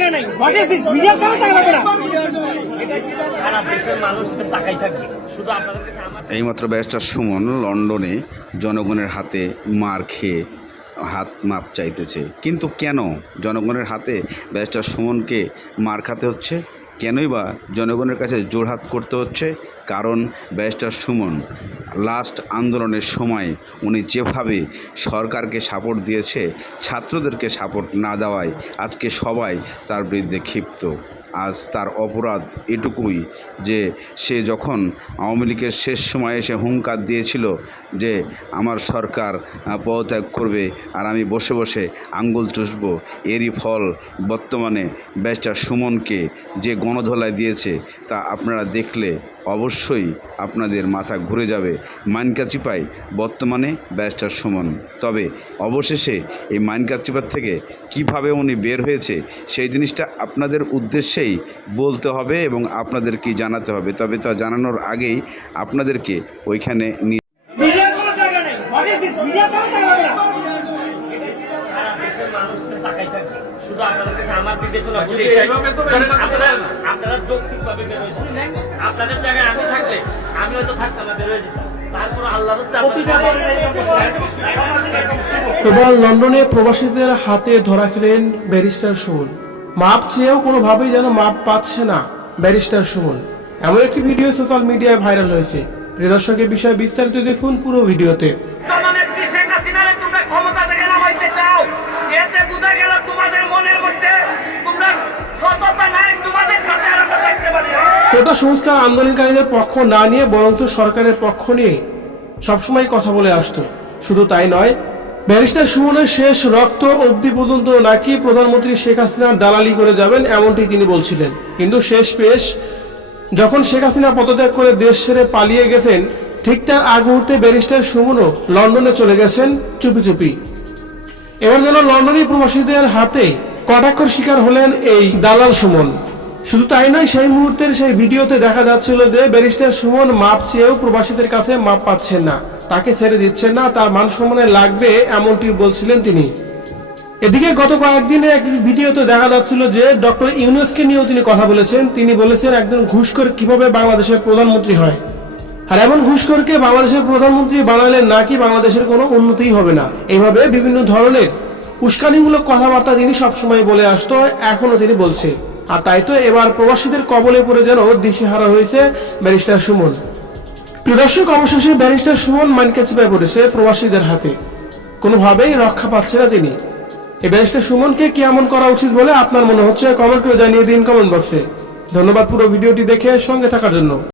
জায়গা মাত্র এইমাত্র ব্যারিস্টার সুমন লন্ডনে জনগণের হাতে মার খেয়ে হাত মাপ চাইতেছে। কিন্তু কেন জনগণের হাতে ব্যারিস্টার সুমনকে মার খাতে হচ্ছে? কেনই বা জনগণের কাছে জোরহাত করতে হচ্ছে? কারণ ব্যারিস্টার সুমন, লাস্ট আন্দোলনের সময় উনি যেভাবে সরকারকে সাপোর্ট দিয়েছে, ছাত্রদেরকে সাপোর্ট না দেওয়ায় আজকে সবাই তার বিরুদ্ধে ক্ষিপ্ত। আজ তার অপরাধ এটুকুই যে সে যখন আওয়ামী লীগের শেষ সময়ে এসে হুঙ্কার দিয়েছিল যে আমার সরকার পদত্যাগ করবে আর আমি বসে বসে আঙ্গুল চুষব। এরই ফল বর্তমানে ব্যারিস্টার সুমনকে যে গণধোলায় দিয়েছে তা আপনারা দেখলে অবশ্যই আপনাদের মাথা ঘুরে যাবে। মাইনকা চিপাই বর্তমানে ব্যারিস্টার সুমন। তবে অবশেষে এই মাইনকা চিপার থেকে কীভাবে উনি বের হয়েছে সেই জিনিসটা আপনাদের উদ্দেশ্যেই বলতে হবে এবং আপনাদেরকে জানাতে হবে। তবে তা জানানোর আগেই আপনাদেরকে ওইখানে এবার লন্ডনে প্রবাসীদের হাতে ধরা খেলেন ব্যারিস্টার সুমন। মাপ চেয়েও কোনোভাবেই যেন মাপ পাচ্ছে না ব্যারিস্টার সুমন। এমন একটি ভিডিও সোশ্যাল মিডিয়ায় ভাইরাল হয়েছে। প্রিয় দর্শকের বিষয়ে বিস্তারিত দেখুন পুরো ভিডিওতে। কোটা সংস্কার আন্দোলনকারীদের পক্ষ না নিয়ে বরঞ্চ সরকারের পক্ষ নিয়ে সবসময় কথা বলে আসতো। শুধু তাই নয়, ব্যারিস্টার সুমনের শেষ রক্ত অবধি পর্যন্ত নাকি প্রধানমন্ত্রী শেখ হাসিনার দালালি করে যাবেন এমনটি তিনি বলছিলেন। কিন্তু শেষ পেশ, যখন শেখ হাসিনা পদত্যাগ করে দেশ ছেড়ে পালিয়ে গেছেন, ঠিক তার আগ মুহূর্তে ব্যারিস্টার সুমনও লন্ডনে চলে গেছেন চুপি চুপি। এবার যেন লন্ডনী প্রবাসীদের হাতে কটাক্ষর শিকার হলেন এই দালাল সুমন। শুধু তাই নয়, সেই মুহূর্তের সেই ভিডিওতে দেখা যাচ্ছিল যে ব্যারিস্টার সুমন মাপ চেয়েও প্রবাসীদের কাছে মাপ পাচ্ছেন না। তাকে ছেড়ে দিচ্ছেন না, তার মান সম্মানে লাগবে এমনটি বলছিলেন তিনি। এদিকে গত কয়েকদিনের একটি ভিডিওতে দেখা যাচ্ছিল যে ডক্টর ইউনুসকে নিয়েও তিনি কথা বলেছেন। তিনি বলেছেন, একজন ঘুষখোর কীভাবে বাংলাদেশের প্রধানমন্ত্রী হয়? আর এমন ঘুষখোরকে বাংলাদেশের প্রধানমন্ত্রী বানালে নাকি বাংলাদেশের কোনো উন্নতিই হবে না। এইভাবে বিভিন্ন ধরনের উস্কানিমূলক কথাবার্তা তিনি সবসময় বলে আসতো এখনও তিনি বলছে। আর তাই তো এবার প্রবাসীদের কবলে পড়ে যেন দিশেহারা হয়েছে ব্যারিস্টার সুমন। প্রদর্শক অবশেষে ব্যারিস্টার সুমন মাইনকে চেপে পড়েছে প্রবাসীদের হাতে। কোনোভাবেই রক্ষা পাচ্ছে না তিনি। এই ব্যারিস্টার সুমনকে কেমন করা উচিত বলে আপনার মনে হচ্ছে? কমেন্ট করে জানিয়ে দিন কমেন্ট বক্সে। ধন্যবাদ পুরো ভিডিওটি দেখে সঙ্গে থাকার জন্য।